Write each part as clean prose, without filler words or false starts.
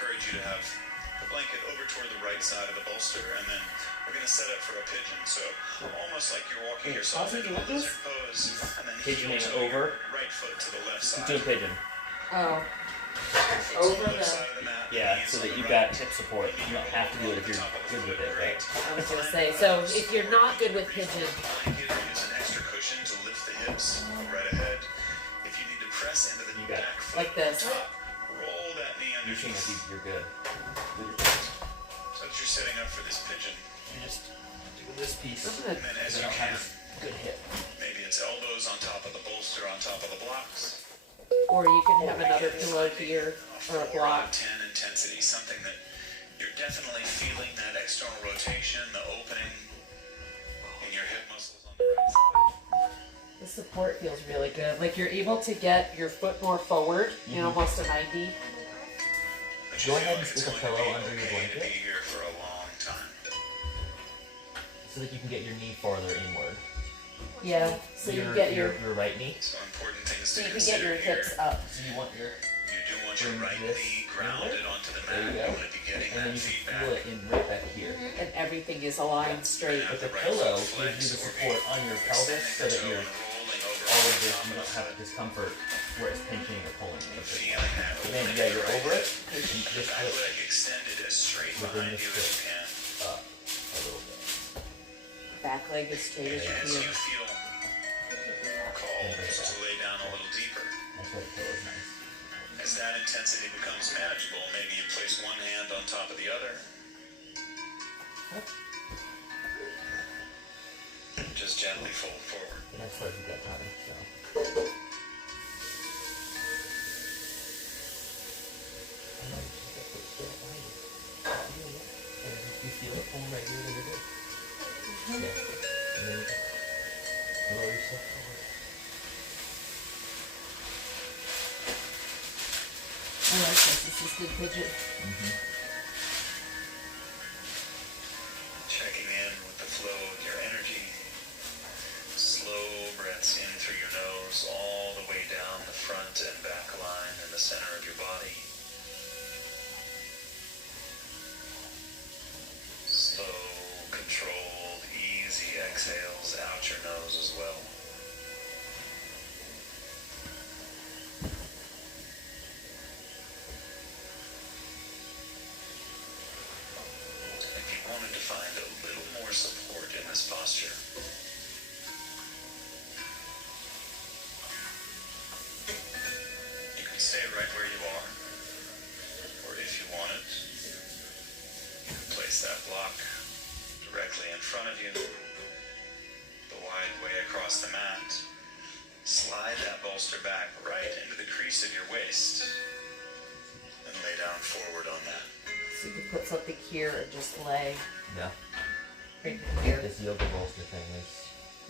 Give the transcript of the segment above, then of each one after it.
encourage you to have the blanket over toward the right side of the bolster, and then we're going to set up for a pigeon. So almost like you're walking yourself into a lizard pose, and then pigeoning heel to over. your right foot to the left side. Doing pigeon. Oh. Over the mat, yeah, so that you've got hip support. You don't have to do it if you're good with it, right? I was going to say, so if you're not good with pigeon, use an extra cushion to lift the hips right ahead. If you need to press into the back foot, like this. roll that knee under. You seem like you're good. So as you're setting up for this pigeon, You just do this piece. and then as you can, Good hip. maybe it's elbows on top of the bolster, on top of the blocks. Or you can have another pillow here or a 4 block. out of 10 intensity, something that you're definitely feeling that external rotation, the opening in your hip muscles on the right side. The support feels really good. Like you're able to get your foot more forward in almost a 90. But Go you ahead feel and like it's stick a going to pillow be under your okay to blanket. be here for a long time. So that you can get your knee farther inward. Yeah, so you get your right knee. So important things so to you can get your consider hips here. up. So you want your You do want your bring right this knee grounded onto the There mat. you You go. want to be getting and then that you can feedback. feel it in right back here. And everything is aligned straight. But the pillow gives you the support on your pelvis so that you're all of this, you don't have discomfort where it's pinching or pulling. Feeling that And then yeah, you're over it. And you the just back flip leg extended as straight within behind this you as you foot can. up a little bit. Back leg is straight as As you you feel called to lay down a little deeper. That's why the pillow's nice. As that intensity becomes manageable, maybe you place one hand on top of the other. And just gently fold forward. And that's where you got time. So. You feel it pulling right here, then you're good. Yeah. And then you roll yourself forward. I like this. This is good pigeon. Checking in with the flow of your energy. Slow breaths in through your nose, all the way down the front and back line in the center of your body. Slow, controlled, easy exhales out your nose as well. If you wanted to find a little more support in this posture, you can stay right where you are, or if you want it, you can place that block directly in front of you, the wide way across the mat. Slide that bolster back right into the crease of your waist, and lay down forward on that. So you can put something here and just lay Yeah. right here. This yoga bolster thing is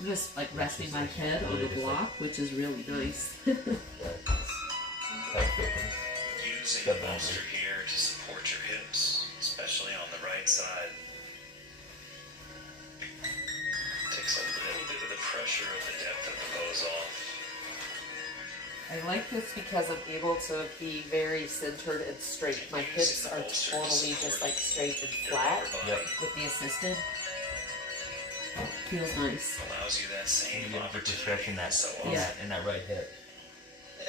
I'm just like resting my head on the block, which is really nice. quite good. Using Good the boundary. bolster here to support your hips, especially on the right side. Takes a little bit of the pressure of the depth of the pose off. I like this because I'm able to be very centered and straight. My hips are totally just like straight and flat Yep. with the assisted. Feels nice. Allows you that same You're opportunity stretching that so in, Yeah. that in that right hip.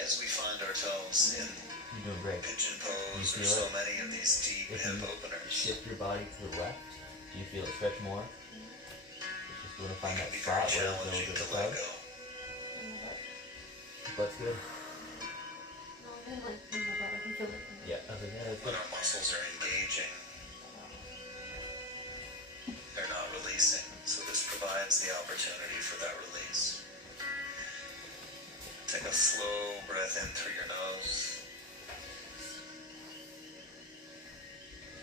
as we find ourselves in You're doing great. pigeon You pose or feel so it? many of these deep If hip you openers. shift your body to the left, do you feel it stretch more? Just want to find It that can be very spot where it's a challenging little to bit let of go. Butt's good. Yeah, I think that is When good. our muscles are engaging, they're not releasing. So this provides the opportunity for that release. Take a slow breath in through your nose.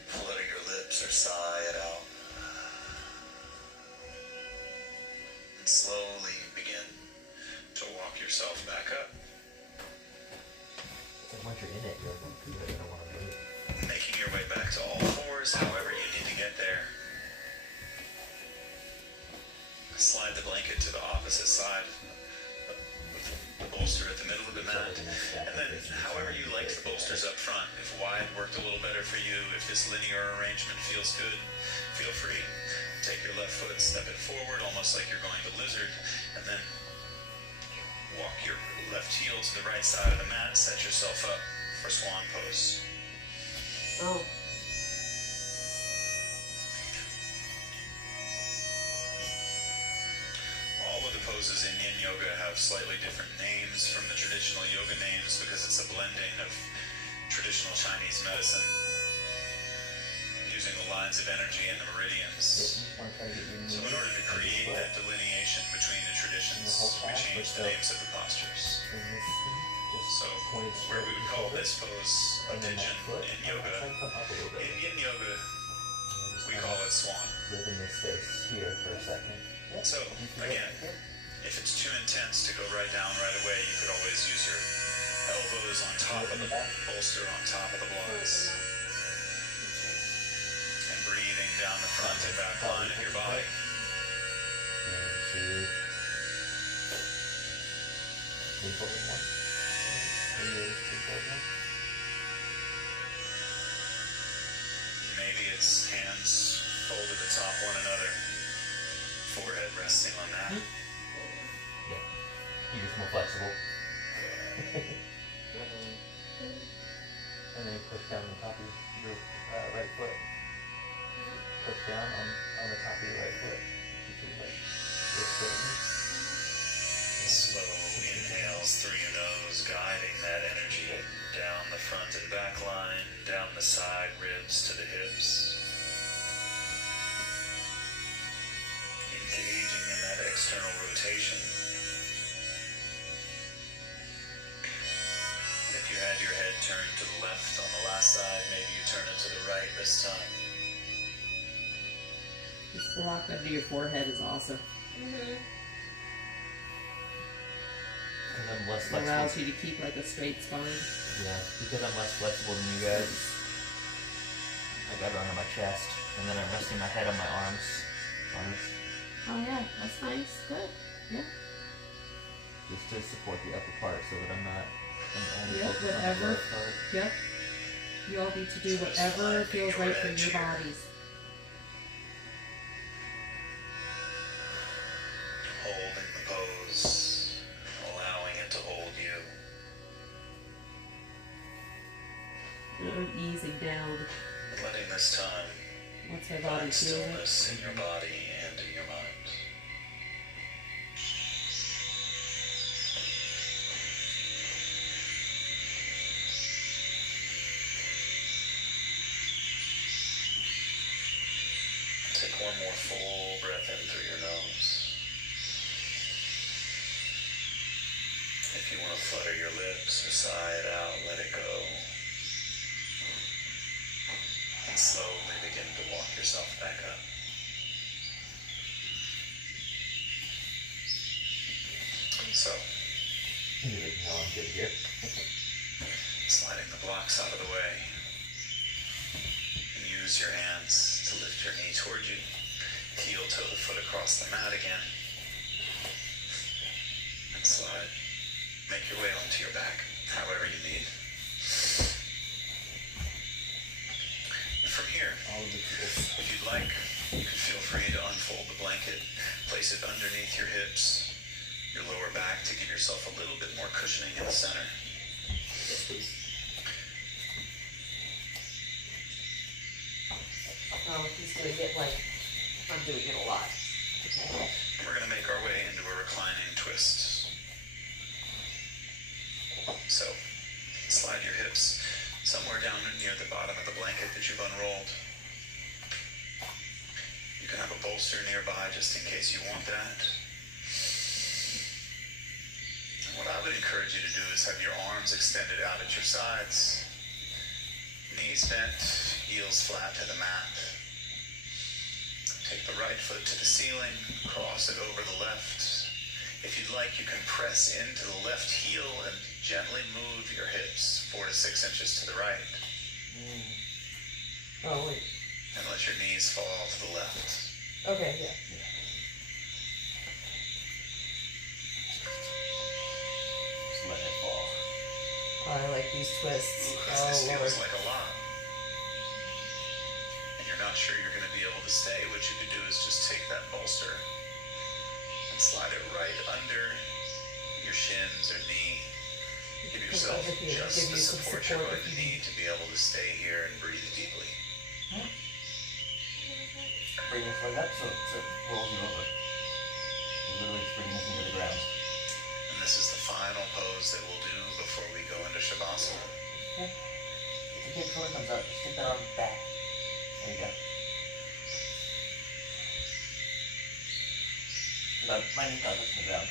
Flutter your lips or sigh it out. And slowly begin to walk yourself back up. It's like once you're in it, you're gonna want to move. Making your way back to all fours, however you need to get there. Slide the blanket to the opposite side, with the bolster at the middle of the mat, and then however you like the bolster posters up front. If wide worked a little better for you, if this linear arrangement feels good, feel free. Take your left foot, step it forward, almost like you're going to lizard, and then walk your left heel to the right side of the mat, set yourself up for swan pose. Oh. All of the poses in yin yoga have slightly different names from the traditional yoga names because it's a blending of traditional Chinese medicine using the lines of energy and the meridians. So in order to create that delineation between the traditions, we change the names of the postures. So where we would call this pose a pigeon in yoga, in yin yoga we call it swan. Live in this space here for a second. So, again, if it's too intense to go right down right away, you could always use your elbows on top of the bolster, on top of the blocks. And breathing down the front and back line of your body. And two. Lean forward more. Lean forward more. Maybe it's hands folded atop one another. Forehead resting on that. Yeah. You're just more flexible. And then you push down on the top of your right foot. Push down on the top of your right foot. Keep your leg straightened. Slow inhales through your nose, guiding that energy down the front and back line, down the side ribs to the hips. Engaging in that external rotation. If you had your head turned to the left on the last side, maybe you turn it to the right this time. This block under your forehead is awesome. Because I'm less It flexible. allows you to keep like a straight spine. Yeah, because I'm less flexible than you guys. I got it under my chest, and then I'm resting my head on my arms. Oh yeah, that's nice. Good. Yeah. Just to support the upper part so that I'm not only Yep, focused on the whatever. lower part. Yep. You all need to do whatever feels right for your bodies. Holding the pose, allowing it to hold you. Good. Easing down. Letting this time What's my body find feel like? stillness in your body and in your mind. Take one more full breath in through your nose. If you want to flutter your lips or sigh it out, let it go. And slowly begin to walk yourself back up. So, You're like, no, I'm good here. sliding the blocks out of the way. And use your hands to lift your knee toward you. Heel toe the foot across the mat again. And slide. Make your way onto your back, however you need. And from here, All of the tools. if you'd like, you can feel free to unfold the blanket, place it underneath your hips, your lower back to give yourself a little bit more cushioning in the center. Yes, please. Oh, he's doing it like I'm doing it a lot. Okay. We're going to make our way into a reclining twist. So, slide your hips somewhere down near the bottom of the blanket that you've unrolled. You can have a bolster nearby just in case you want that. And what I would encourage you to do is have your arms extended out at your sides, knees bent, heels flat to the mat. Take the right foot to the ceiling, cross it over the left. If you'd like, you can press into the left heel and gently move your hips 4 to 6 inches to the right. Oh, wait. And let your knees fall to the left. Okay, yeah. Just let it fall. Oh, I like like these twists. Because this feels like a lot. And you're not sure you're going to be able to stay. What you could do is just take that bolster and slide it right under your shins or knee. Give yourself just the support you're going to need to be able to stay here and breathe deeply. Bring this leg up so it rolls you over. You're literally just bringing this into the ground. And this is the final pose that we'll do before we go into Shavasana. Okay. If the kid shoulder comes up, just stick that arm back. There you go. My knee got touching the ground.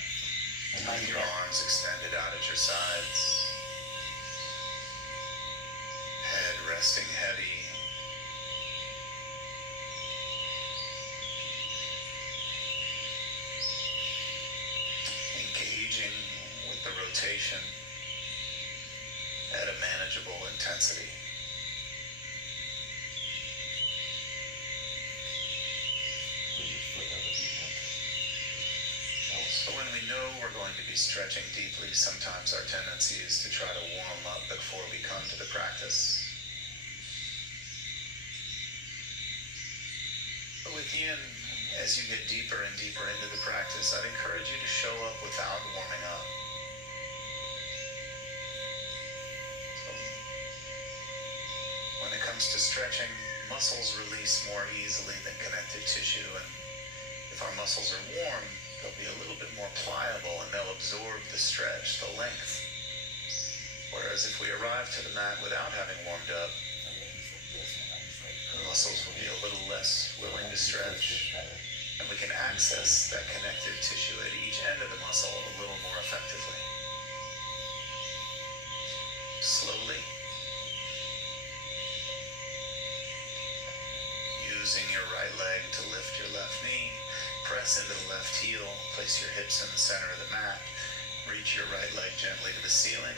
With your arms extended out at your sides. Head resting heavy. Engaging with the rotation at a manageable intensity. So when we know we're going to be stretching deeply, sometimes our tendency is to try to warm up before we come to the practice. But with Yin, as you get deeper and deeper into the practice, I'd encourage you to show up without warming up. So when it comes to stretching, muscles release more easily than connective tissue, and if our muscles are warm, they'll be a little bit more pliable and they'll absorb the stretch, the length. Whereas if we arrive to the mat without having warmed up, the muscles will be a little less willing to stretch, and we can access that connective tissue at each end of the muscle a little more effectively. Slowly, using your right leg to lift your left knee, press into the left heel, place your hips in the center of the mat, reach your right leg gently to the ceiling,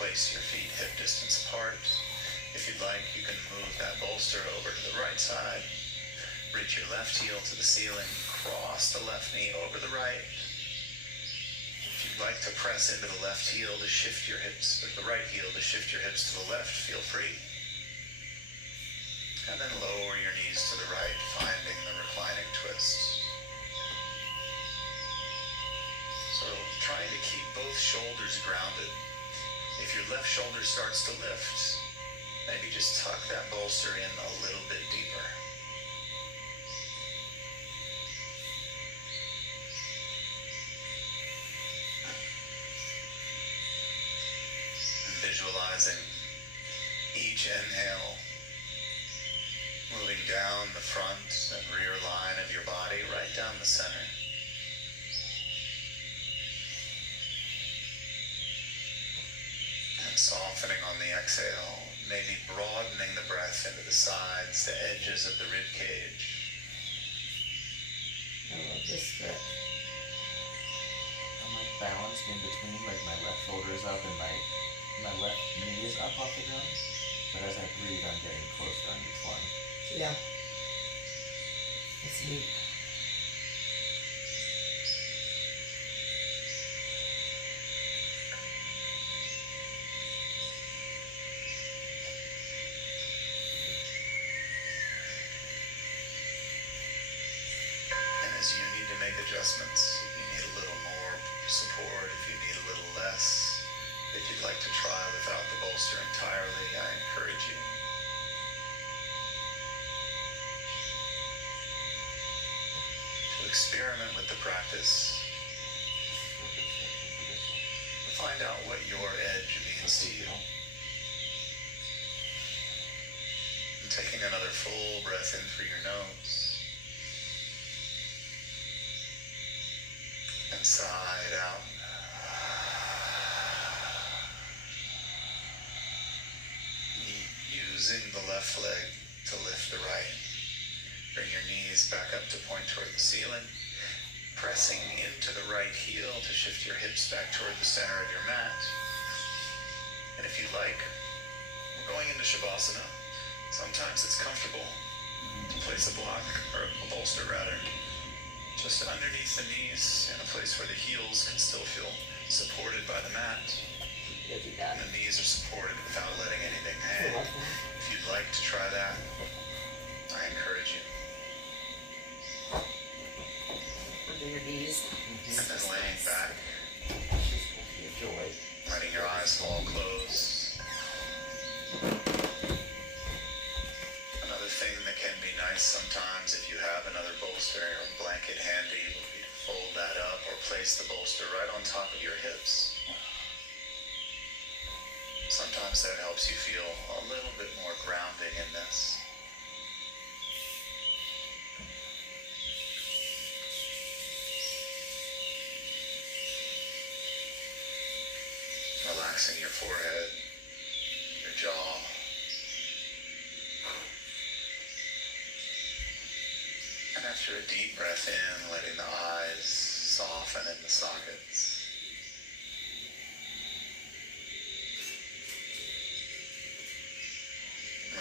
place your feet hip distance apart. If you'd like, you can move that bolster over to the right side, reach your left heel to the ceiling, cross the left knee over the right. If you'd like to press into the left heel to shift your hips, or the right heel to shift your hips to the left, feel free. And then lower your knees to the right, finding the reclining twist. So trying to keep both shoulders grounded. If your left shoulder starts to lift, maybe just tuck that bolster in a little bit deeper. And visualizing each inhale moving down the front and rear line of your body, right down the center. And softening on the exhale, maybe broadening the breath into the sides, the edges of the rib cage. I love this stretch. I'm like balanced in between, like my left shoulder is up and my left knee is up off the ground. But as I breathe, I'm getting closer on each one. Yeah. It's neat. And as you need to make adjustments, if you need a little more support, if you need a little less, if you'd like to try without the bolster entirely, I encourage you. Experiment with the practice. Find out what your edge means to you. And taking another full breath in through your nose. And sigh out. Using the left leg to lift the right. Bring your knees back up to point toward the ceiling. Pressing into the right heel to shift your hips back toward the center of your mat. And if you like, we're going into Shavasana. Sometimes it's comfortable to place a block, or a bolster rather, just underneath the knees in a place where the heels can still feel supported by the mat. Go do that. The knees are supported without letting anything hang. If you'd like to try that, I encourage you. Under your knees. And then laying back, It's just going to be a joy. letting your eyes fall closed. Another thing that can be nice sometimes if you have another bolster or blanket handy would be to fold that up or place the bolster right on top of your hips. Sometimes that helps you feel a little bit more grounding in this. Relaxing your forehead, your jaw. And after a deep breath in, letting the eyes soften in the sockets.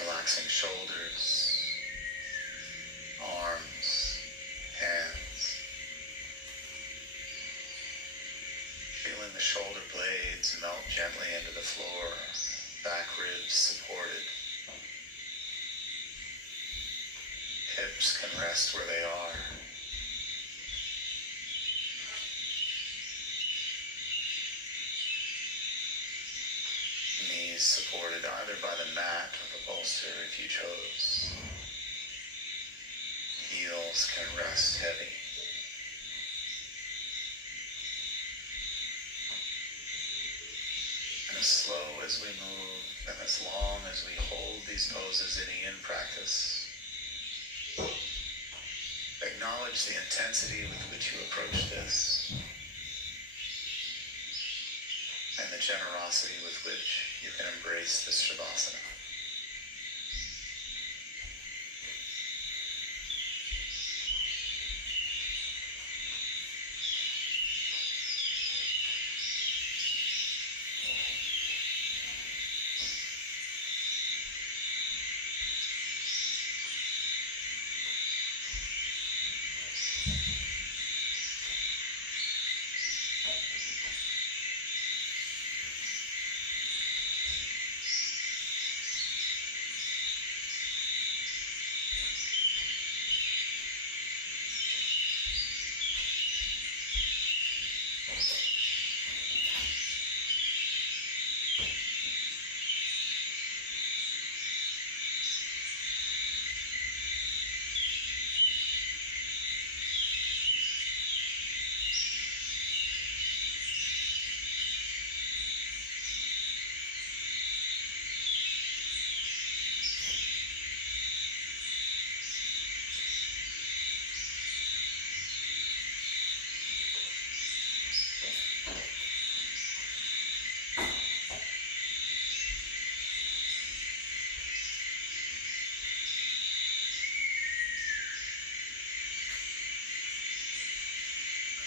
Relaxing shoulders, arms, hands. Feeling the shoulder blades melt gently into the floor, back ribs supported. Hips can rest where they are. Knees supported either by the mat or the bolster if you chose. Heels can rest heavy. And as slow as we move and as long as we hold these poses in yin practice, acknowledge the intensity with which you approach this and the generosity with which you can embrace this Shavasana.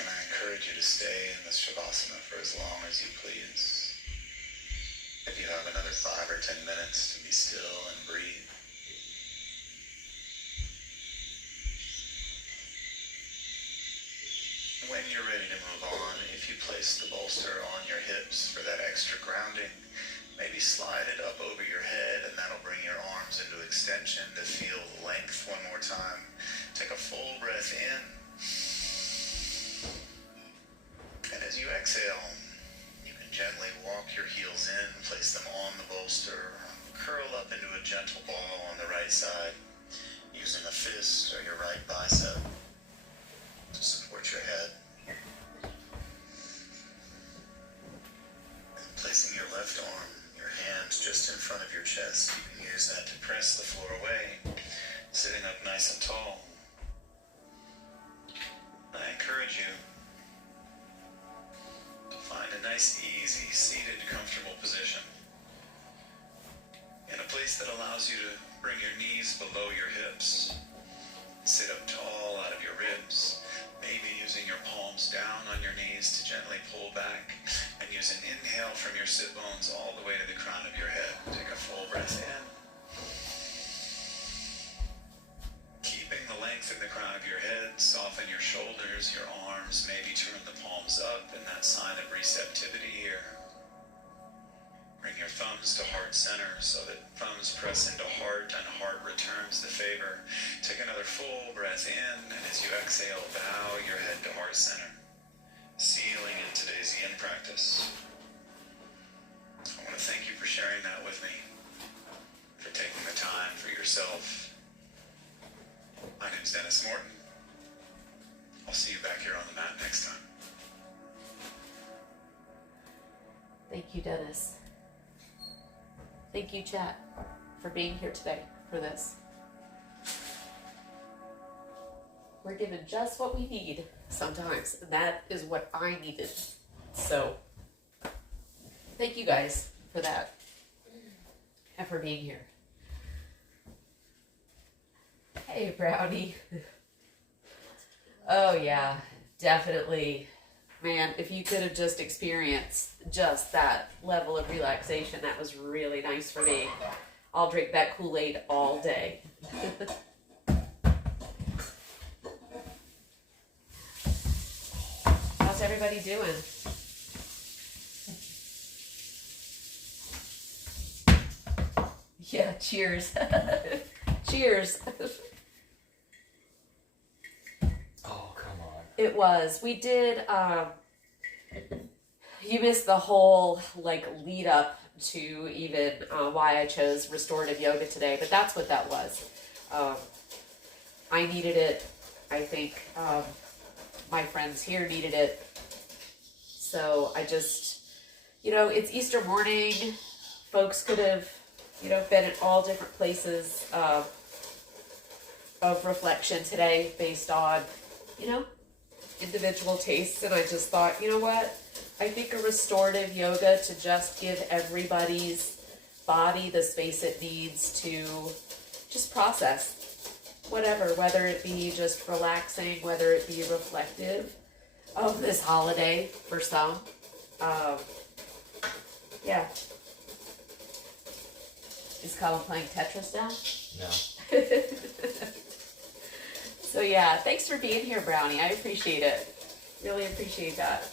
I encourage you to stay in this Shavasana for as long as you please. If you have another 5 or 10 minutes to be still and breathe. When you're ready to move on, if you place the bolster on your hips for that extra grounding, maybe slide it up over your head and that'll bring your arms into extension to feel length one more time. Take a full breath in. And as you exhale, you can gently walk your heels in, place them on the bolster, curl up into a gentle ball on the right side, using a fist or your right bicep to support your head. And placing your left arm, your hands just in front of your chest, you can use that to press the floor away, sitting up nice and tall. I encourage you to find a nice, easy, seated, comfortable position in a place that allows you to bring your knees below your hips. Sit up tall out of your ribs, maybe using your palms down on your knees to gently pull back, and use an inhale from your sit bones all the way to the crown of your head. Take a full breath in. Keeping the length in the crown of your head, soften your shoulders, your arms, maybe turn the palms up in that sign of receptivity here. returns the favor. Take another full breath in, and as you exhale, bow your head to heart center, sealing in today's yin practice. I want to thank you for sharing that with me, for taking the time for yourself. My name's Dennis Morton. I'll see you back here on the mat next time. Thank you, Dennis. Thank you, chat, for being here today for this. We're given just what we need sometimes, and that is what I needed. So, thank you guys for that and for being here. Hey, Brownie. Oh, yeah, definitely. Man, if you could have just experienced just that level of relaxation, that was really nice for me. I'll drink that Kool-Aid all day. How's everybody doing? Yeah, cheers. Cheers. Oh, come on. It was. We did, you missed the whole, like, lead up to even why I chose restorative yoga today, but that's what that was. I needed it. I think my friends here needed it. So I just, it's Easter morning. Folks could have, been at all different places of reflection today based on, individual tastes. And I just thought, you know what? I think a restorative yoga to just give everybody's body the space it needs to just process whatever, whether it be just relaxing, whether it be reflective of this holiday for some. Yeah. Is Colin playing Tetris now? No. So yeah, thanks for being here, Brownie. I appreciate it. Really appreciate that.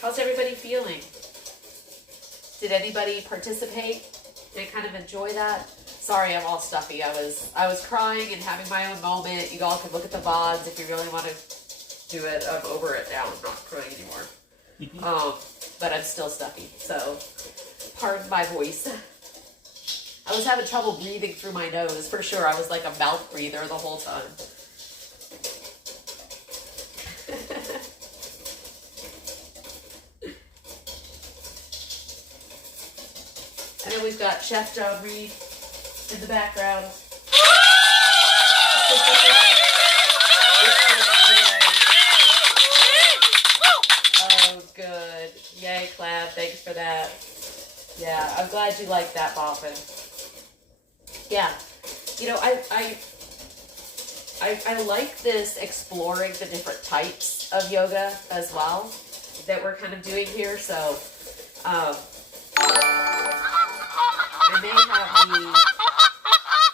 How's everybody feeling? Did anybody participate and kind of enjoy that? Sorry, I'm all stuffy. I was crying and having my own moment. You all can look at the VODs if you really want to do it. I'm over it now. I'm not crying anymore. But I'm still stuffy. So pardon my voice. I was having trouble breathing through my nose for sure. I was like a mouth breather the whole time. And then we've got Chef John Reed in the background. Oh, good. Yay, Clap. Thanks for that. Yeah, I'm glad you like that, Boffin. Yeah. I like this exploring the different types of yoga as well that we're kind of doing here. So, I may have the...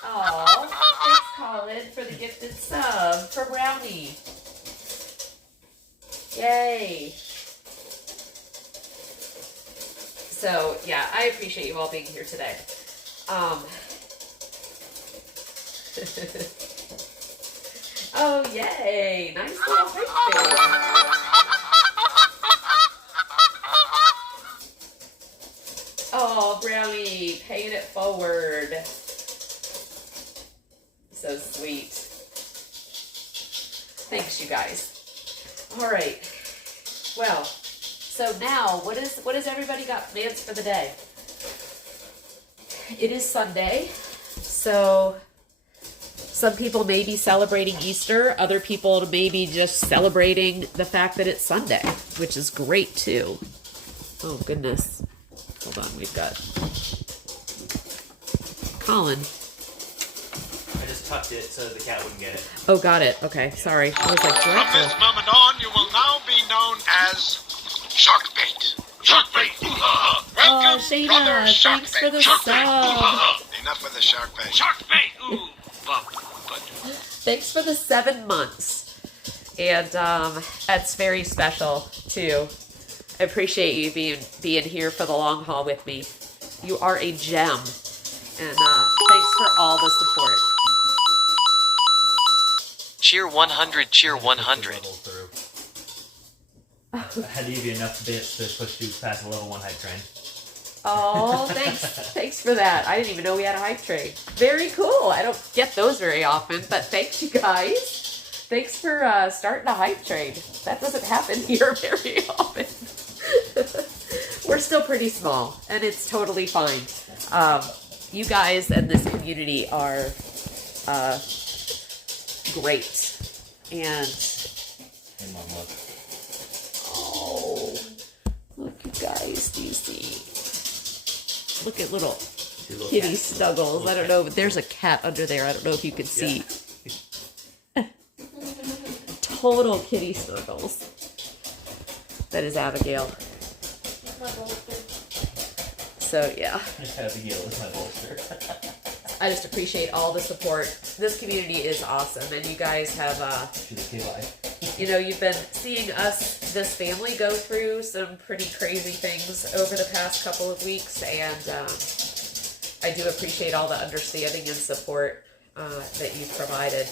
Oh, thanks, Colin, for the gifted sub for Brownie. Yay. So, yeah, I appreciate you all being here today. Oh, yay. Nice little picture. Oh, Brownie, paying it forward. So sweet. Thanks, you guys. All right. Well, so now, what has everybody got plans for the day? It is Sunday, so some people may be celebrating Easter. Other people may be just celebrating the fact that it's Sunday, which is great too. Oh, goodness. Hold on, we've got Colin. I just tucked it so the cat wouldn't get it. Oh, got it. Okay, sorry. I was like, From this moment on, you will now be known as Sharkbait. Sharkbait. Welcome, Shayna, brother Sharkbait. thanks for the Sharkbait. sub. Enough with the Sharkbait. Sharkbait. Ooh. But. Thanks for the 7 months. And that's very special, too. I appreciate you being here for the long haul with me. You are a gem. And thanks for all the support. Cheer 100, cheer 100. Level through. I had to give you enough bits to push you past a level 1 hype train. Oh, thanks. Thanks for that. I didn't even know we had a hype train. Very cool. I don't get those very often, but thanks, you guys. Thanks for starting a hype train. That doesn't happen here very often. We're still pretty small, and it's totally fine. You guys and this community are great. And Hey, Mom, look. oh, look, you guys, do you see? Look at little kitty cat. snuggles. I don't know, but there's a cat under there. I don't know if you can see. Total kitty snuggles. That is Abigail. So yeah, Abigail is my bolster. I just appreciate all the support. This community is awesome, and you guys have She's a KY. you know, you've been seeing us, this family, go through some pretty crazy things over the past couple of weeks, and I do appreciate all the understanding and support that you've provided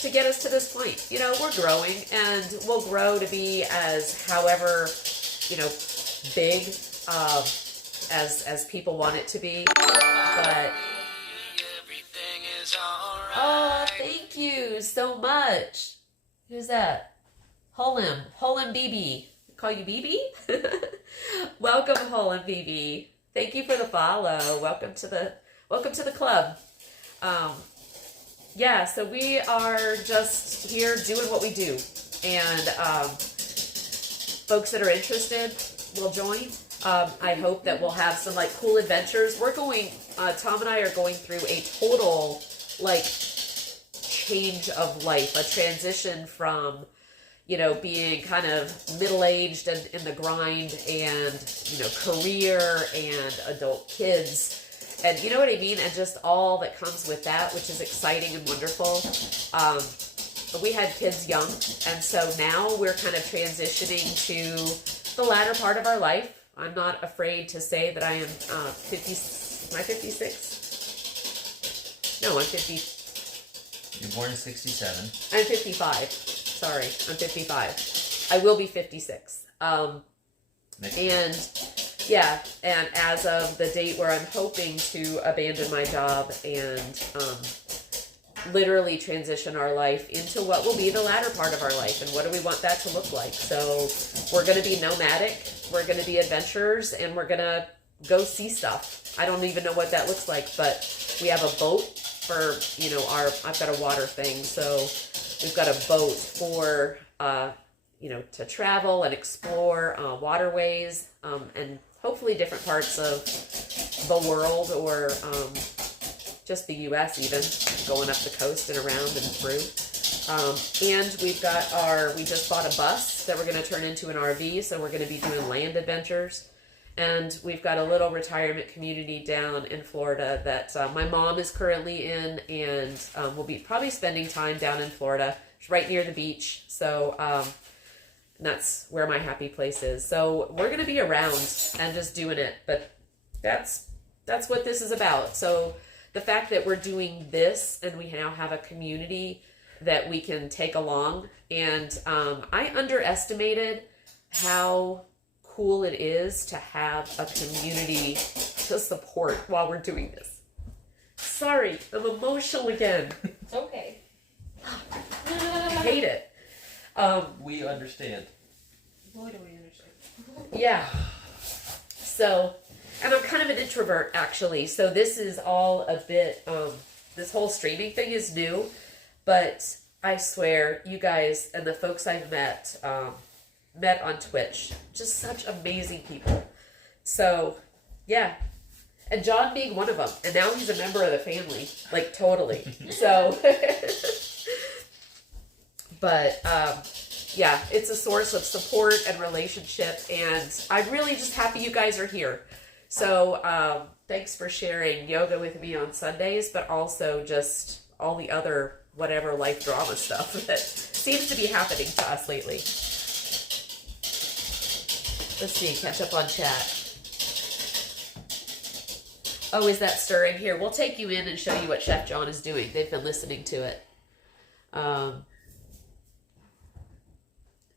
to get us to this point. You know, we're growing, and we'll grow to be as however, you know, big as people want it to be, but oh, thank you so much. Who's that? Holem BB. Call you BB? Welcome, Holem BB. Thank you for the follow. Welcome to the club. Yeah, so we are just here doing what we do, and folks that are interested will join. I hope that we'll have some like cool adventures. We're going. Tom and I are going through a total like change of life, a transition from, you know, being kind of middle-aged and in the grind, and, you know, career and adult kids, and you know what I mean, and just all that comes with that, which is exciting and wonderful. We had kids young, and so now we're kind of transitioning to the latter part of our life. I'm not afraid to say that I am 50. Am I 56? No, I'm 50. You're born in 67. I'm 55. Sorry, I'm 55. I will be 56. And yeah, and as of the date where I'm hoping to abandon my job and literally transition our life into what will be the latter part of our life, and what do we want that to look like. So we're going to be nomadic, we're going to be adventurers, and we're going to go see stuff. I don't even know what that looks like, but we have a boat for, you know, I've got a water thing, so we've got a boat for, you know, to travel and explore waterways, and hopefully different parts of the world, or just the U.S. even, going up the coast and around and through. And we've got we just bought a bus that we're going to turn into an RV, so we're going to be doing land adventures. And we've got a little retirement community down in Florida that my mom is currently in, and we'll be probably spending time down in Florida. It's right near the beach, so that's where my happy place is. So we're going to be around and just doing it, but that's what this is about. So the fact that we're doing this and we now have a community that we can take along, and I underestimated how cool it is to have a community to support while we're doing this. Sorry, I'm emotional again. It's okay. I hate it. We understand. Boy, do we understand. Yeah. So, and I'm kind of an introvert, actually. So this is all a bit, this whole streaming thing is new, but I swear, you guys and the folks I've met on Twitch, just such amazing people. So, yeah. And John being one of them. And now he's a member of the family. Like, totally. So, but, yeah, it's a source of support and relationship. And I'm really just happy you guys are here. So, thanks for sharing yoga with me on Sundays, but also just all the other whatever life drama stuff that seems to be happening to us lately. Let's see, catch up on chat. Oh, is that stirring? Here, we'll take you in and show you what Chef John is doing. They've been listening to it.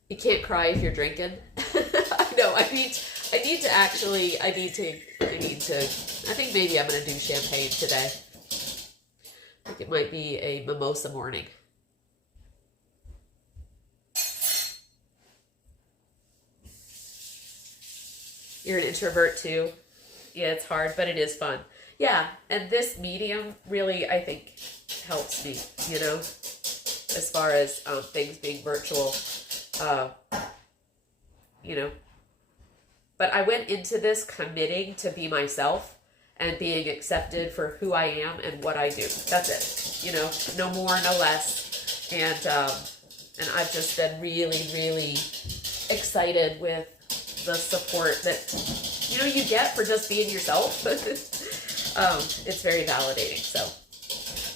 You can't cry if you're drinking. No, I need to I think maybe I'm going to do champagne today. I think it might be a mimosa morning. You're an introvert too. Yeah, it's hard, but it is fun. Yeah, and this medium really, I think, helps me, you know, as far as things being virtual, you know. But I went into this committing to be myself and being accepted for who I am and what I do. That's it, you know, no more, no less. And I've just been really, really excited with the support that, you know, you get for just being yourself. It's very validating. So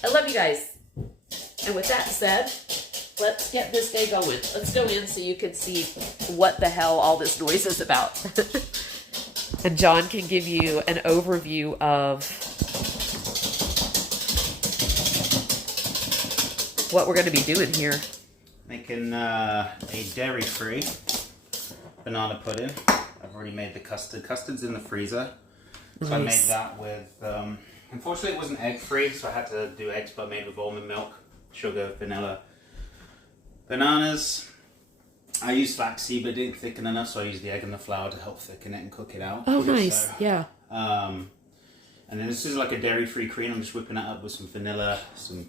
I love you guys. And with that said, let's get this day going. Let's go in so you can see what the hell all this noise is about. And John can give you an overview of what we're going to be doing here. Making a dairy-free banana pudding. I've already made the custard. Custard's in the freezer. So I made that with, unfortunately it wasn't egg-free, so I had to do eggs, but made with almond milk, sugar, vanilla, bananas. I used flaxseed, but it didn't thicken enough, so I used the egg and the flour to help thicken it and cook it out. Oh, nice. So, yeah. And then this is like a dairy-free cream. I'm just whipping that up with some vanilla, some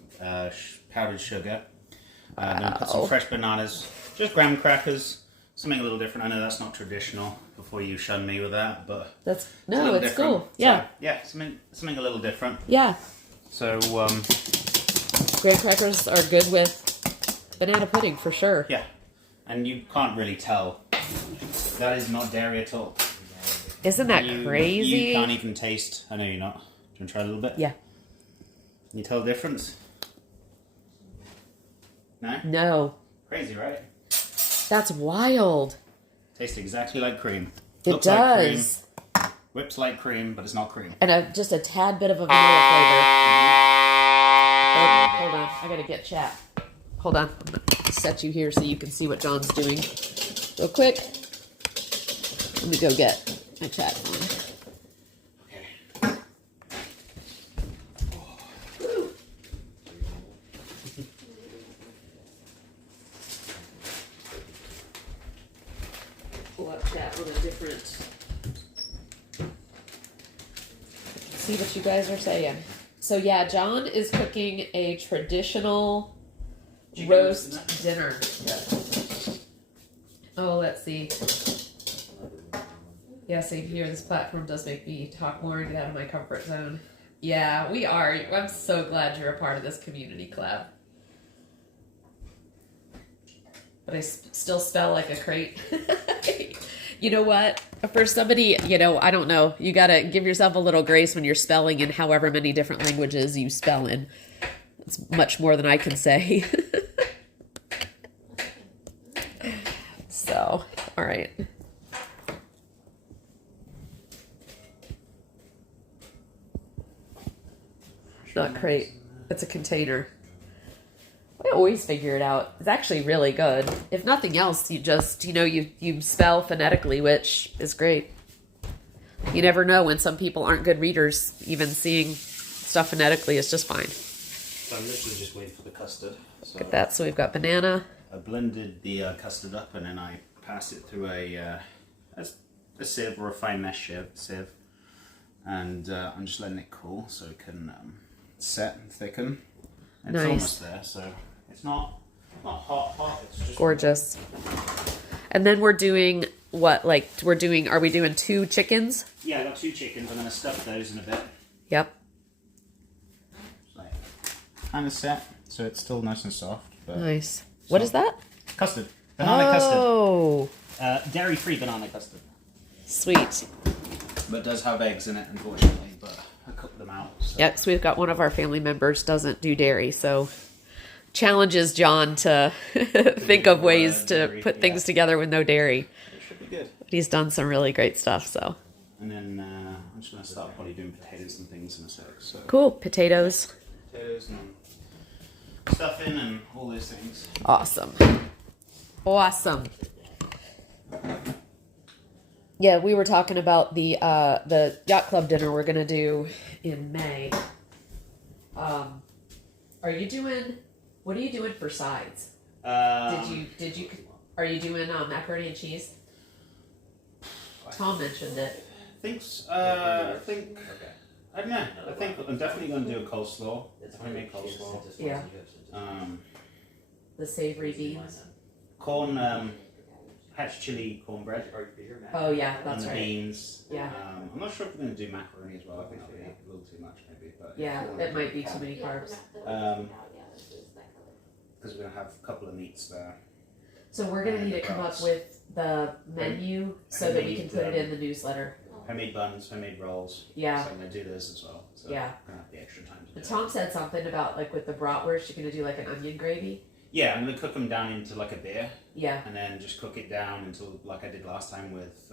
powdered sugar. Then I put some fresh bananas, just graham crackers, something a little different. I know that's not traditional. Before you shun me with that, but it's different. cool. Yeah, so, yeah, something a little different. Yeah. So graham crackers are good with banana pudding for sure. Yeah, and you can't really tell. That is not dairy at all. Isn't that crazy? You can't even taste. I know you're not. Do you want to try a little bit? Yeah. Can you tell the difference? No? No. Crazy, right? That's wild. Tastes exactly like cream. It Looks does. Like cream. Whips like cream, but it's not cream. And just a tad bit of a vanilla flavor. Oh, hold on. I gotta get chat. Hold on. I'm gonna set you here so you can see what John's doing. Real quick. Let me go get my chat phone. Pull up chat on a different. See what you guys are saying. So yeah, John is cooking a traditional roast dinner. Yeah. Oh, let's see. Yeah, same here. This platform does make me talk more and get out of my comfort zone. Yeah, we are. I'm so glad you're a part of this community collab. But I still spell like a crate. You know what? For somebody, you know, I don't know. You gotta give yourself a little grace when you're spelling in however many different languages you spell in. It's much more than I can say. So, all right. Not crate. It's a container. I always figure it out. It's actually really good. If nothing else, you just, you know, you spell phonetically, which is great. You never know when some people aren't good readers. Even seeing stuff phonetically is just fine. So I'm literally just waiting for the custard. So Look at that. So we've got banana. I blended the custard up and then I pass it through a sieve or a fine mesh sieve. And I'm just letting it cool so it can set and thicken. And Nice. It's almost there, so it's not hot, it's just Gorgeous. And then we're doing what? Like are we doing 2 chickens? Yeah, I got 2 chickens. I'm going to stuff those in a bit. Yep. Like, kind of set, so it's still nice and soft. But Nice. What is that? Custard. Banana Oh, Dairy-free banana custard. sweet. But it does have eggs in it, unfortunately, but I cooked them out. So. Yeah, because we've got one of our family members doesn't do dairy, so challenges John to think of ways to dairy, put things together with no dairy. It should be good. But he's done some really great stuff, so. And then I'm I'm just gonna start probably doing potatoes and things in a sec. So Cool. Potatoes. potatoes and stuffing and all those things. Awesome. Awesome. Yeah, we were talking about the yacht club dinner we're gonna do in May. Are you doing? What are you doing for sides? Did you? Are you doing macaroni and cheese? Tom mentioned it. I think. I don't know. I think I'm definitely going to do a coleslaw. Definitely make coleslaw. Yeah. The savory beans. Corn, hatch chili cornbread. Oh yeah, And that's the right. beans. Yeah. I'm not sure if we're going to do macaroni as well. I think that'll be a little too much maybe. But Yeah, it might be too many carbs. Because we're going to have a couple of meats there. So we're gonna need to come up with the menu so that we can put it in the newsletter. Homemade buns, homemade rolls. Yeah. So I'm going to do those as well. So Yeah. I'm going to have the extra time to do And it. Tom said something about like with the bratwurst, you're gonna do like an onion gravy. Yeah, I'm going to cook them down into like a beer. Yeah. And then just cook it down until, like I did last time with,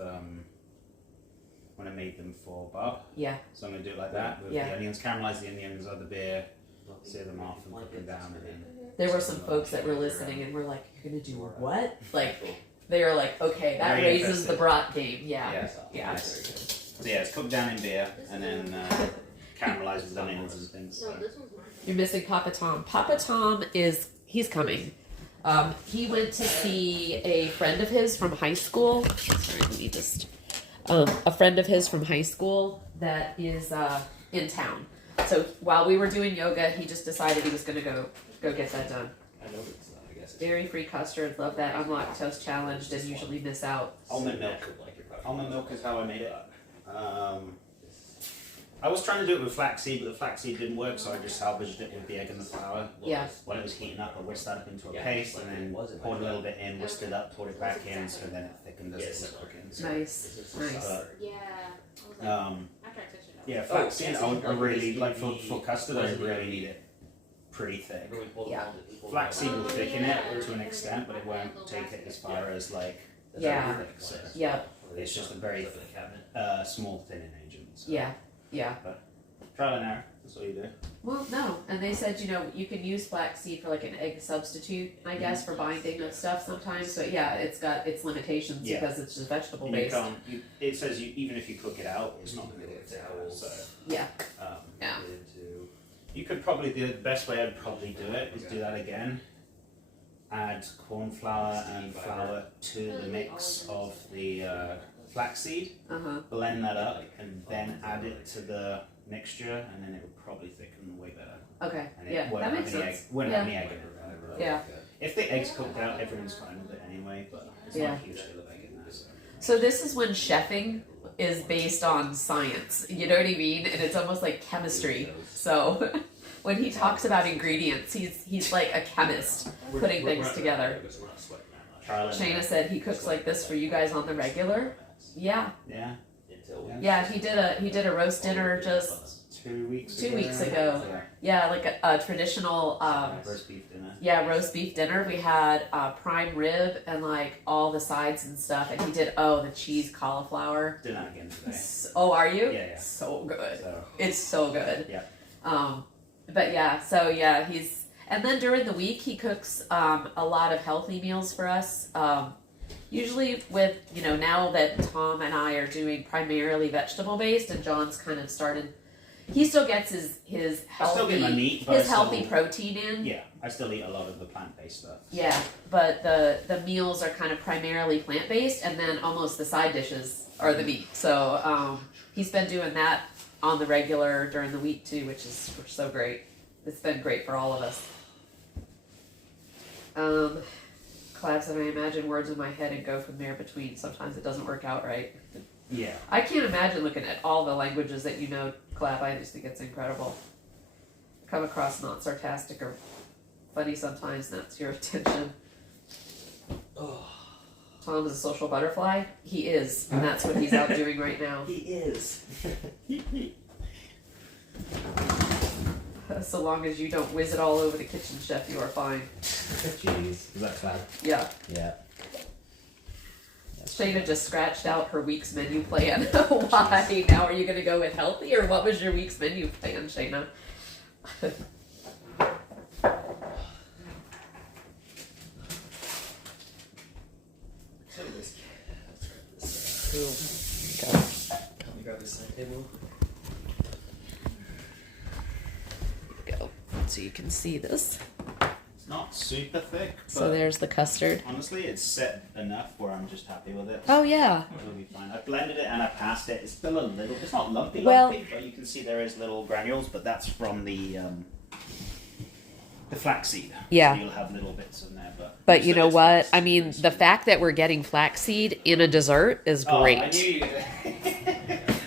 when I made them for Bob. Yeah. So I'm going to do it like that with Yeah. the onions, caramelize the onions, add the beer, sear them off and cook them down and then... There were some folks that were listening and were like, "You're gonna do what?" Like, they were like, "Okay, that Very raises interested. the brat game." Yeah. Yeah. Yeah. So yeah, it's cooked down in beer and then caramelized with onions and things. So. You're missing Papa Tom. Papa Tom he's coming. He went to see a friend of his from high school. Sorry, let me just. A friend of his from high school that is in town. So while we were doing yoga, he just decided he was going to go get that done. Dairy-free custard, love that. I'm lactose challenged and usually miss out. Almond milk. Almond milk is how I made it. I was trying to do it with flaxseed, but the flaxseed didn't work, so I just salvaged it with the egg and the flour. Yeah. When it was heating up, I whisked that up into a paste, and then poured a little bit in, whisked it up, poured it back in, so then it thickened as it was cooking. So, Nice, nice. yeah, flaxseed, I really, like for custard, I really need it pretty thick. Yeah. Flaxseed will thicken it to an extent, but it won't take it as far as like Yeah. very thick. So Yeah, it's just a very small thinning agent. So. yeah, yeah. Trial and error. That's all you do. Well, no, and they said you can use flaxseed for like an egg substitute, I guess, for binding of stuff sometimes. But yeah, it's got its limitations Yeah. because it's just vegetable And you based. can't. It says even if you cook it out, it's not going to get thicker. So Yeah, um, yeah, you could probably the best way I'd probably do it is do that again. Add corn flour and flour to the mix of the flaxseed. Blend that up and then add it to the mixture, and then it would probably thicken way better. Okay, And it yeah, won't that have makes any sense. Egg, won't Yeah. have any egg in it. Yeah. If the egg's cooked out, everyone's fine with it anyway. But it's Yeah. not a huge deal of egg in there. So. So this is when chefing is based on science. You know what I mean? And it's almost like chemistry. So when he talks about ingredients, he's like a chemist putting things together. Trial and Shayna error. said he cooks like this for you guys on the regular. Yeah, Yeah. yeah. He did a roast dinner just 2 weeks. 2 weeks ago. Yeah. Yeah, like a traditional Roast beef dinner. roast beef dinner. We had prime rib and like all the sides and stuff. And he did the cheese cauliflower. Doing that again today. Oh, are you? Yeah, yeah. So good. So It's so good. yeah. But yeah, so yeah, and then during the week he cooks a lot of healthy meals for us. Usually with, now that Tom and I are doing primarily vegetable based and John's kind of started, he still gets his I still get my healthy, meat, but his I still- healthy protein in. Yeah, I still eat a lot of the plant-based stuff. Yeah, but the meals are kind of primarily plant based, and then almost the side dishes are the meat. So he's been doing that on the regular during the week too, which is so great. It's been great for all of us. Claps, and I imagine words in my head and go from there between. Sometimes it doesn't work out right. Yeah. I can't imagine looking at all the languages that you know, Clap. I just think it's incredible. Come across not sarcastic or funny sometimes, that's your attention. Tom is a social butterfly. He is, and that's what he's out doing right now. He is. So long as you don't whiz it all over the kitchen, chef, you are fine. Jeez. Is that bad? Yeah. Yeah. That's Shayna just scratched out her week's menu plan. Why? Now are you going to go with healthy, or what was your week's menu plan, Shayna? Can you grab this side table? Go. So you can see this. It's not super thick, but So there's the custard. honestly, it's set enough where I'm just happy with it. Oh yeah. It'll be fine. I blended it and I passed it. It's still a little. It's not lumpy, Well- but you can see there is little granules. But that's from the flaxseed. Yeah. So you'll have little bits in there, but. But you still know is what? nice. I mean, the fact that we're getting flaxseed in a dessert is Oh, great. I knew you.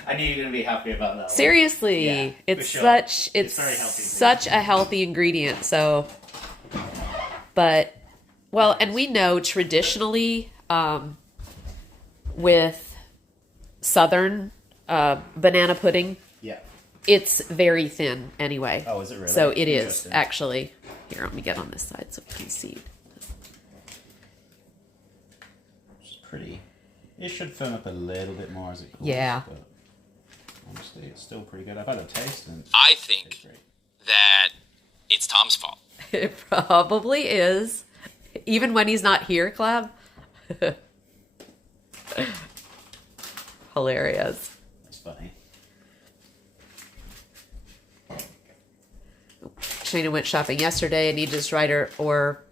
I knew you were gonna be happy about that. One. Seriously, Yeah, it's for sure. such It's very healthy. such a healthy ingredient. So, but well, and we know traditionally with Southern banana pudding, Yeah. it's very thin anyway. Oh, is it really? So it is Interesting. actually. Here, let me get on this side so you can see. It's pretty. It should firm up a little bit more as it cools. Yeah. But honestly, it's still pretty good. I've had a taste and it's I it's think great. that it's Tom's fault. It probably is, even when he's not here, Clab. Hilarious. That's funny. Shayna went shopping yesterday and needed to write her or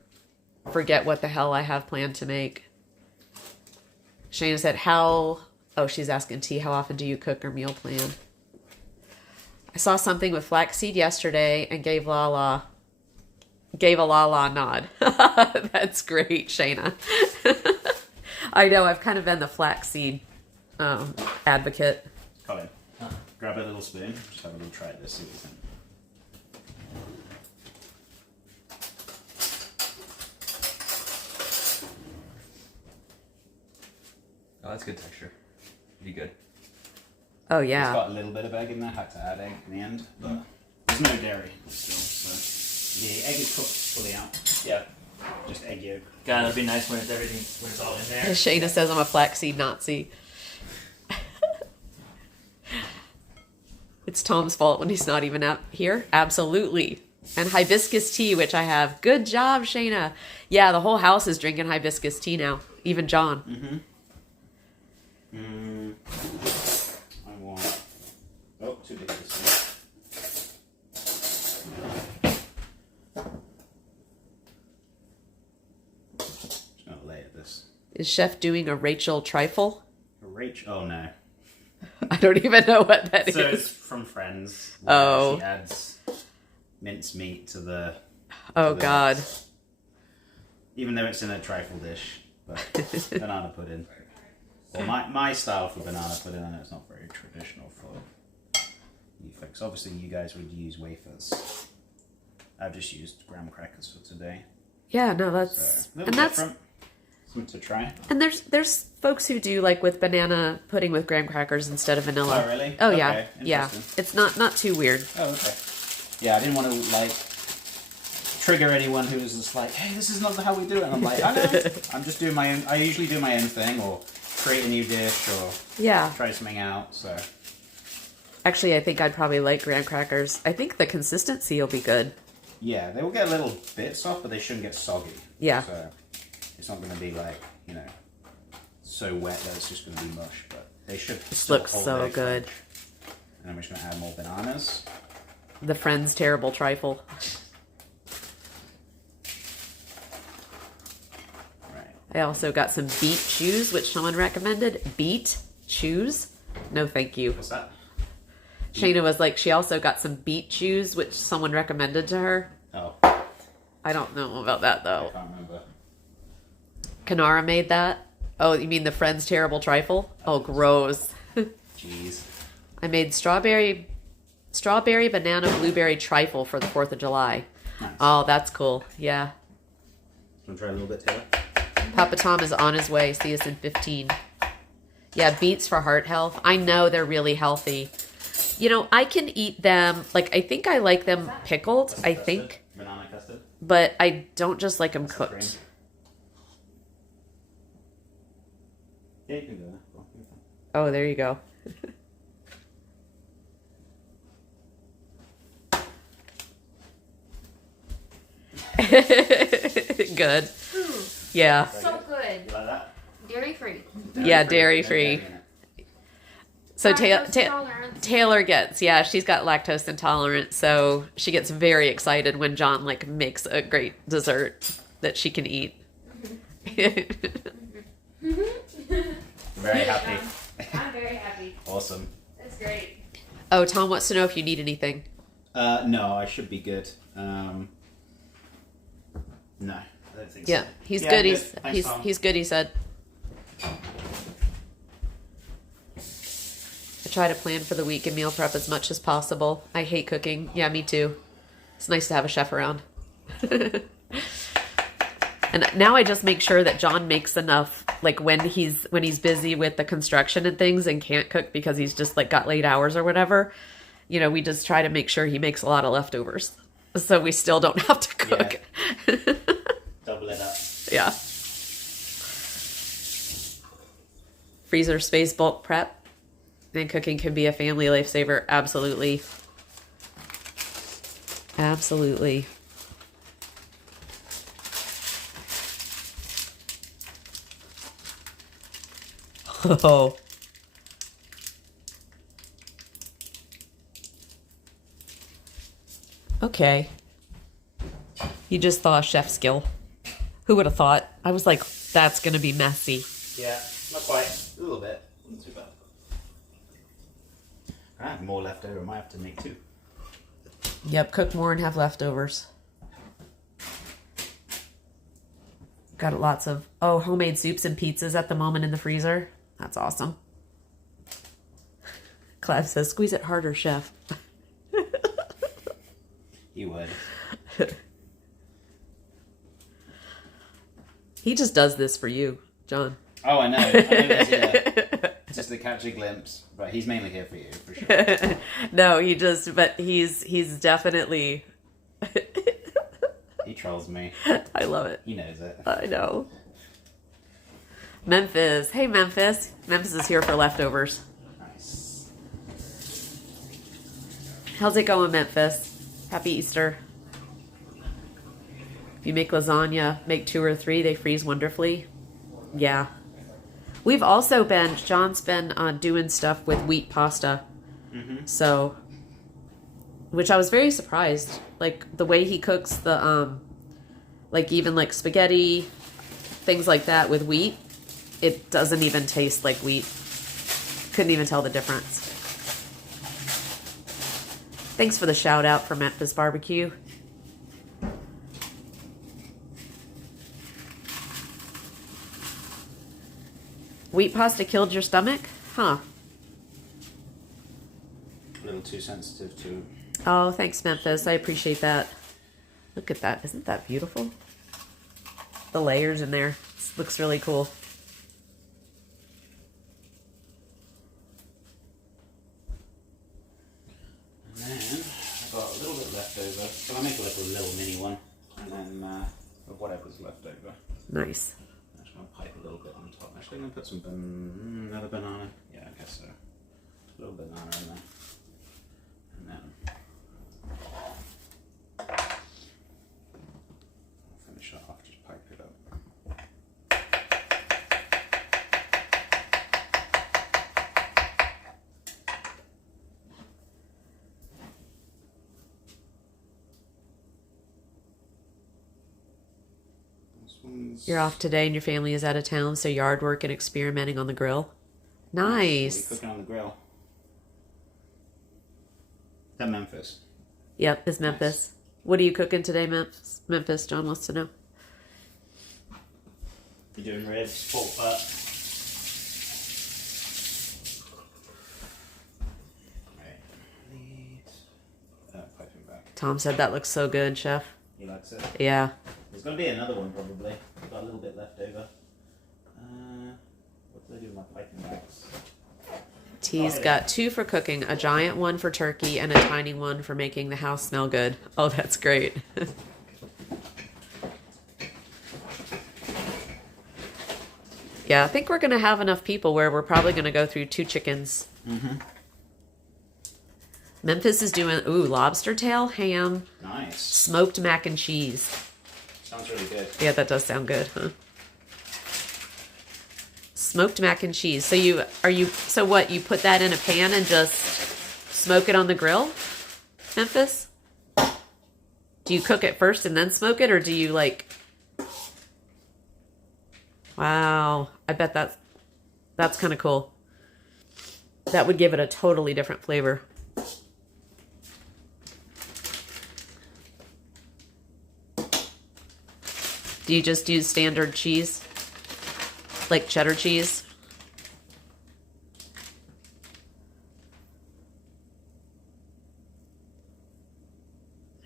forget what the hell I have planned to make. Shayna said, she's asking T, how often do you cook or meal plan? I saw something with flaxseed yesterday and gave a LaLa nod. That's great, Shayna. I know, I've kind of been the flaxseed advocate. Colin, grab a little spoon. Just have a little try at this. See what you think. Oh, that's good texture. Be good. Oh, It's yeah. got a little bit of egg in there. Had to add egg in the end, but there's no dairy still. So the egg is cooked fully out. Yeah. Just egg yolk. God, it'd be nice when it's all in there. Shayna says I'm a flaxseed Nazi. It's Tom's fault when he's not even out here. Absolutely. And hibiscus tea, which I have. Good job, Shayna. Yeah, the whole house is drinking hibiscus tea now. Even John. I want. Oh, too big this one. Just gonna lay at this. Is Chef doing a Rachel trifle? Oh no. I don't even know what that is. So it's from Friends. where Oh. She adds mincemeat to the. Oh, to the- God. Even though it's in a trifle dish, but banana pudding. Well, my style for banana pudding, I know it's not very traditional for you folks. Obviously, you guys would use wafers. I've just used graham crackers for today. Yeah, no, So, that's... a little And that's... different. Something to try. And there's folks who do like with banana pudding with graham crackers instead of vanilla. Oh, really? Oh, Okay, yeah. Yeah. interesting. It's not too weird. Oh, okay. Yeah, I didn't want to, like, trigger anyone who was just like, hey, this is not how we do it. And I'm like, I know. I'm just doing my own... I usually do my own thing, or create a new dish, or Yeah. try something out, so... Actually, I think I'd probably like graham crackers. I think the consistency will be good. Yeah, they will get a little bit soft, but they shouldn't get soggy. Yeah. So it's not going to be like, so wet that it's just going to be mush, but they should still looks hold so their good. crunch. And I'm just going to add more bananas. The Friends terrible trifle. Right. I also got some beet chews, which someone recommended. Beet chews? No, thank you. What's that? Shayna was like, she also got some beet chews, which someone recommended to her. Oh, I don't know about that, I though. can't remember. Kanara made that? Oh, you mean the Friends terrible trifle? Oh, gross. Jeez. I made strawberry, banana, blueberry trifle for the 4th of July. Nice. Oh, that's cool. Yeah. Want to try a little bit, Taylor? Papa Tom is on his way. See us in 15. Yeah, beets for heart health. I know they're really healthy. I can eat them. Like, I think I like them pickled, I think. Banana custard? But I don't just like them Cream? cooked. Yeah, you can do that. Oh, there you go. Good. Yeah. So good. You like that? Dairy free. Yeah, dairy free. So Taylor gets, yeah, she's got lactose intolerance, so she gets very excited when John like makes a great dessert that she can eat. Very happy. I'm very happy. Awesome. That's great. Oh, Tom wants to know if you need anything. No, I should be good. No, I don't think Yeah, so. he's Yeah, good. Thanks, Tom. He's good. He said. I try to plan for the week and meal prep as much as possible. I hate cooking. Yeah, me too. It's nice to have a chef around. And now I just make sure that John makes enough, like when he's busy with the construction and things and can't cook because he's just like got late hours or whatever. You know, we just try to make sure he makes a lot of leftovers, so we still don't have to cook. Yeah. Double it up. Yeah. Freezer space bulk prep. And cooking can be a family lifesaver. Absolutely. Absolutely. Oh. Okay. You just saw a chef skill. Who would have thought? I was like, that's going to be messy. Yeah, not quite. A little bit. Not too bad. I have more left over. I might have to make two. Yep, cook more and have leftovers. Got lots of, homemade soups and pizzas at the moment in the freezer. That's awesome. Clav says, squeeze it harder, chef. You would. He just does this for you, John. Oh, I know. It's just to catch a glimpse. But he's mainly here for you, for sure. No, he's definitely... He trolls me. I love it. He knows it. I know. Memphis. Hey, Memphis. Memphis is here for leftovers. Nice. How's it going, Memphis? Happy Easter. If you make lasagna, make 2 or 3. They freeze wonderfully. Yeah. We've also been, John's been doing stuff with wheat pasta. Mm-hmm. So, which I was very surprised. Like, the way he cooks the, like, even, like, spaghetti, things like that with wheat, it doesn't even taste like wheat. Couldn't even tell the difference. Thanks for the shout out for Memphis Barbecue. Wheat pasta killed your stomach? Huh. A little too sensitive to... Oh, thanks, Memphis. I appreciate that. Look at that. Isn't that beautiful? The layers in there. This looks really cool. And then I got a little bit left over. So I'll make like a little mini one. And then whatever's left over. Nice. I'm just going to pipe a little bit on top. Actually, I'm going to put some another banana. Yeah, I guess so. A little banana in there. And then I'll finish that off, just pipe it up. You're off today and your family is out of town, so yard work and experimenting on the grill. Nice. Cooking on the grill. Is that Memphis? Yep, it's Memphis. Nice. What are you cooking today, Memphis? Memphis, John wants to know. You're doing ribs, pork butt. Right. Piping back. Tom said that looks so good, chef. He likes it? Yeah. There's going to be another one probably. I've got a little bit left over. What do I do with my piping bags? T's got 2 for cooking, a giant one for turkey and a tiny one for making the house smell good. Oh, that's great. Yeah, I think we're going to have enough people where we're probably going to go through 2 chickens. Mm-hmm. Memphis is doing, lobster tail, ham, Nice. smoked mac and cheese. Sounds really good. Yeah, that does sound good, huh? Smoked mac and cheese. So you put that in a pan and just smoke it on the grill, Memphis? Do you cook it first and then smoke it, or do you wow, I bet that's kind of cool. That would give it a totally different flavor. Do you just use standard cheese? Like cheddar cheese?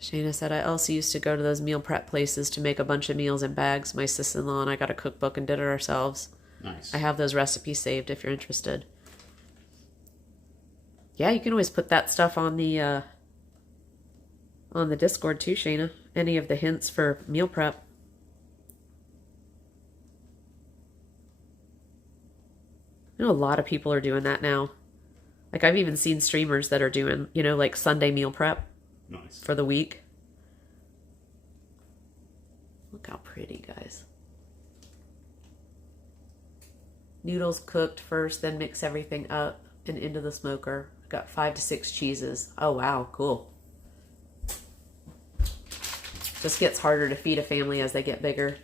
Shayna said, I also used to go to those meal prep places to make a bunch of meals in bags. My sister-in-law and I got a cookbook and did it ourselves. Nice. I have those recipes saved if you're interested. Yeah, you can always put that stuff on the Discord too, Shayna. Any of the hints for meal prep. I know a lot of people are doing that now. Like, I've even seen streamers that are doing, like Sunday meal prep. Nice. For the week. Look how pretty, guys. Noodles cooked first, then mix everything up and into the smoker. Got 5 to 6 cheeses. Oh, wow, cool. Just gets harder to feed a family as they get bigger.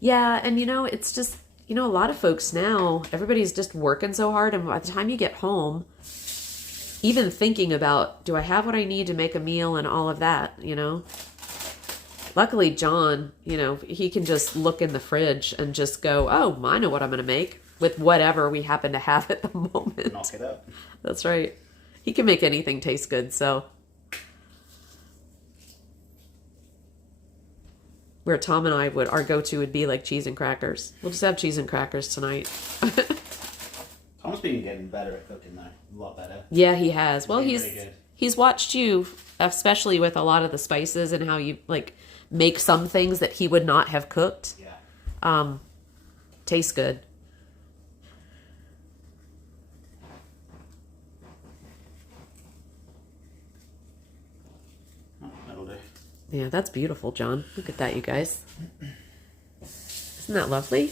Yeah, and it's just, a lot of folks now, everybody's just working so hard, and by the time you get home, even thinking about, do I have what I need to make a meal and all of that, Luckily, John, he can just look in the fridge and just go, oh, I know what I'm going to make with whatever we happen to have at the moment. Knock it up. That's right. He can make anything taste good, so. Where Tom and I our go-to would be like cheese and crackers. We'll just have cheese and crackers tonight. Tom's been getting better at cooking though. A lot better. Yeah, he has. Well, Really good. he's watched you, especially with a lot of the spices and how you make some things that he would not have cooked. Yeah. Tastes good. Oh, that'll do. Yeah, that's beautiful, John. Look at that, you guys. Isn't that lovely?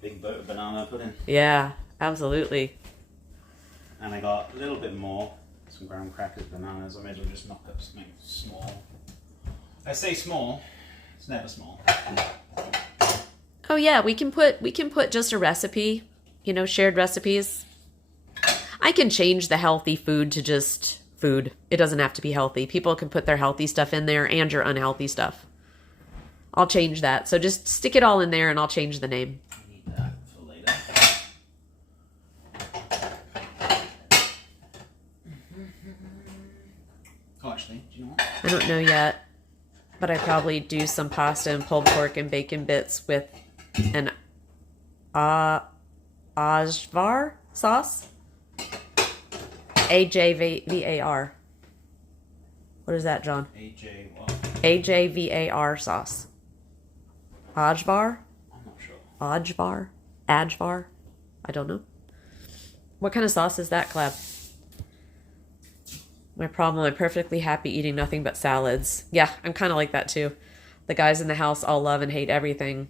Big boat of banana pudding. Yeah, absolutely. And I got a little bit more. Some graham crackers, bananas. I may as well just knock up something small. I say small. It's never small. Oh yeah, we can put just a recipe, shared recipes. I can change the healthy food to just food. It doesn't have to be healthy. People can put their healthy stuff in there and your unhealthy stuff. I'll change that. So just stick it all in there and I'll change the name. I need that for later. Oh, actually, do you know what? I don't know yet, but I probably do some pasta and pulled pork and bacon bits with an Ajvar sauce. AJVAR. What is that, John? AJ what? AJVAR sauce. Ajvar? I'm not sure. Ajvar? Ajvar? I don't know. What kind of sauce is that, Clab? My problem, I'm perfectly happy eating nothing but salads. Yeah, I'm kind of like that too. The guys in the house all love and hate everything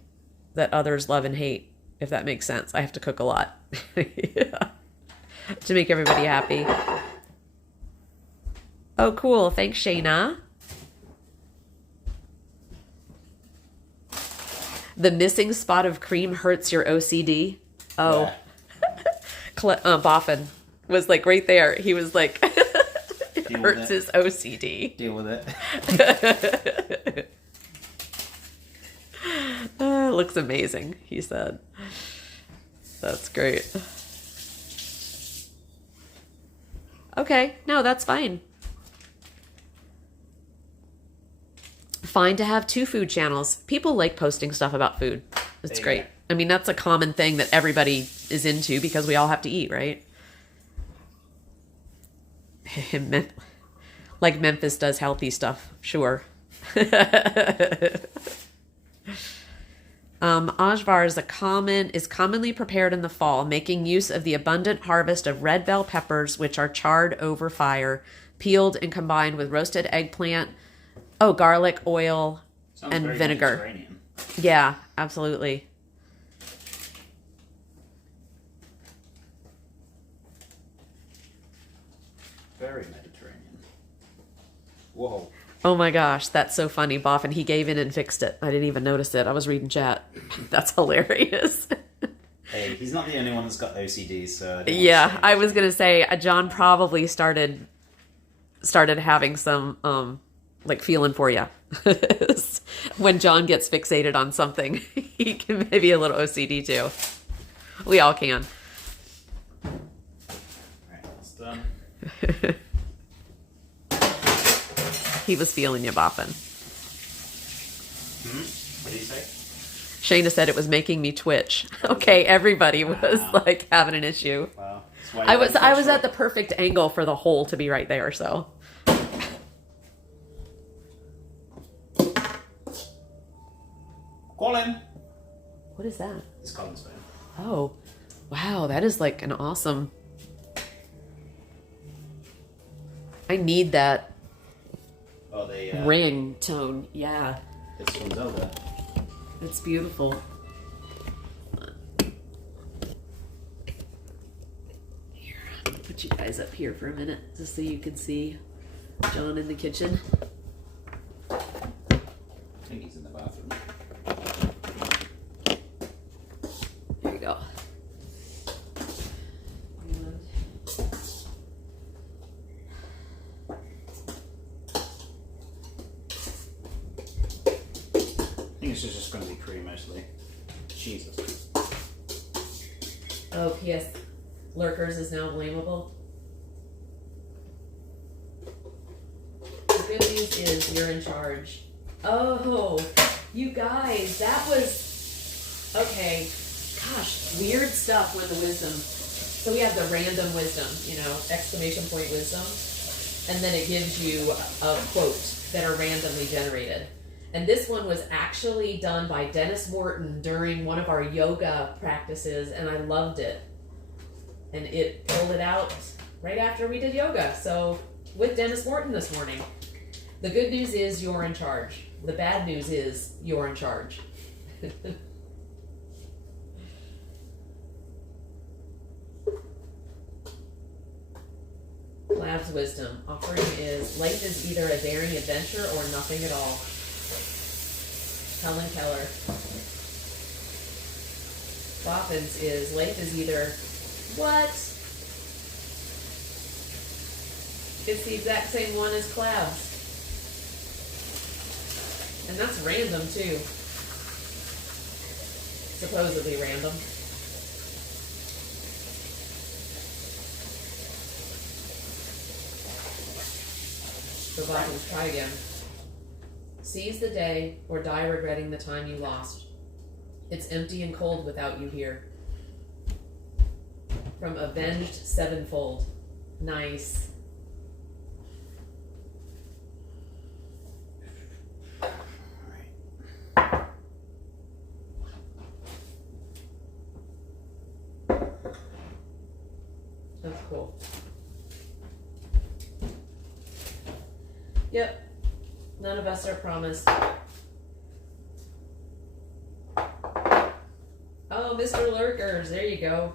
that others love and hate, if that makes sense. I have to cook a lot. Yeah. To make everybody happy. Oh, cool. Thanks, Shayna. The missing spot of cream hurts your OCD. Oh. Yeah. Boffin was like right there. He was like, it Deal hurts with his OCD. Deal with it. Looks amazing, he said. That's great. Okay, no, that's fine. Fine to have 2 food channels. People like posting stuff about food. It's great. go. I mean, that's a common thing that everybody is into because we all have to eat, right? Like Memphis does healthy stuff, sure. Ajvar is commonly prepared in the fall, making use of the abundant harvest of red bell peppers, which are charred over fire, peeled and combined with roasted eggplant, garlic, oil, Sounds and very vinegar. Mediterranean. Yeah, absolutely. Very Mediterranean. Whoa. Oh my gosh, that's so funny, Boffin. He gave in and fixed it. I didn't even notice it. I was reading chat. That's hilarious. Hey, he's not the only one that's got OCD, so... I don't want to Yeah, say I was gonna say John probably started having some feeling for you. When John gets fixated on something, he can maybe a little OCD too. We all can. Alright, that's done. He was feeling you, Boffin. What did you say? Shayna said it was making me twitch. Okay, everybody was like having an issue. Wow. That's why I you was like at short. the perfect angle for the hole to be right there, so. Colin! What is that? It's Colin's phone. Oh, wow, that is like an awesome. I need that Oh, the... ring tone. Yeah, It's from Zelda. it's beautiful. Here, I'm gonna put you guys up here for a minute just so you can see John in the kitchen. I think he's in the bathroom. There you go. I think it's just going to be cream mostly. Jesus. Oh, P.S. Lurkers is now blamable. The good news is you're in charge. Oh, you guys, that was... Okay. Gosh, weird stuff when the wisdom... So we have the random wisdom, exclamation point wisdom. And then it gives you a quote that are randomly generated. And this one was actually done by Dennis Morton during one of our yoga practices, and I loved it. And it pulled it out right after we did yoga. So with Dennis Morton this morning. The good news is you're in charge. The bad news is you're in charge. Lab's wisdom. Offering is life is either a daring adventure or nothing at all. Helen Keller. Boffin's is life is either what? It's the exact same one as Cloud's. And that's random too. Supposedly random. So Boffin's, try again. Seize the day or die regretting the time you lost. It's empty and cold without you here. From Avenged Sevenfold. Nice. That's cool. Yep. None of us are promised. Oh, Mr. Lurkers, there you go.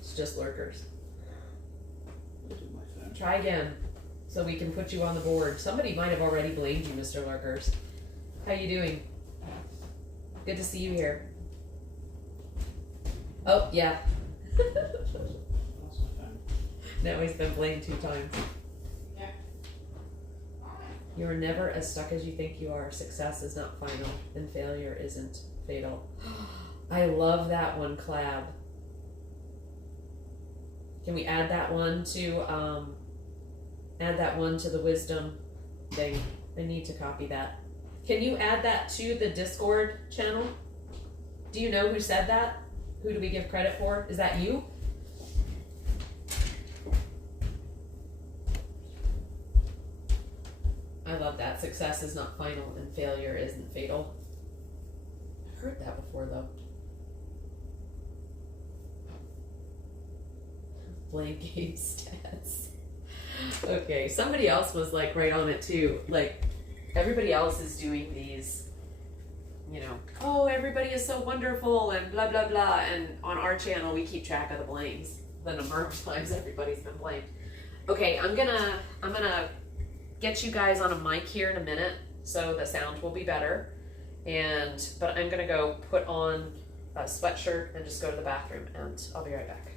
It's just Lurkers. Try again, so we can put you on the board. Somebody might have already blamed you, Mr. Lurkers. How you doing? Good to see you here. Oh, yeah. No, he's been blamed 2 times. Yeah. You are never as stuck as you think you are. Success is not final, and failure isn't fatal. I love that one, Clab. Can we add that one to the wisdom thing? I need to copy that. Can you add that to the Discord channel? Do you know who said that? Who do we give credit for? Is that you? I love that. Success is not final and failure isn't fatal. I've heard that before though. Blame game stats. Okay, somebody else was like right on it too. Like everybody else is doing these, you know, oh, everybody is so wonderful and blah blah blah, and on our channel we keep track of the blames, the number of times everybody's been blamed. Okay, I'm gonna get you guys on a mic here in a minute so the sound will be better, but I'm gonna go put on a sweatshirt and just go to the bathroom, and I'll be right back.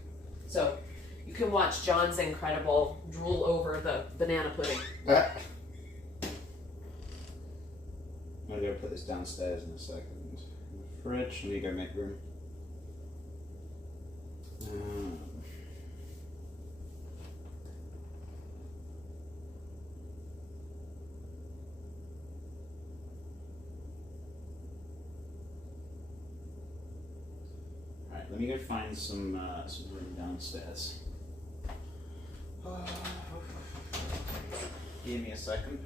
So you can watch John's incredible drool over the banana pudding. I'm gonna go put this downstairs in a second. In the fridge, let me go make room. Alright, let me go find some room downstairs. Give me a second.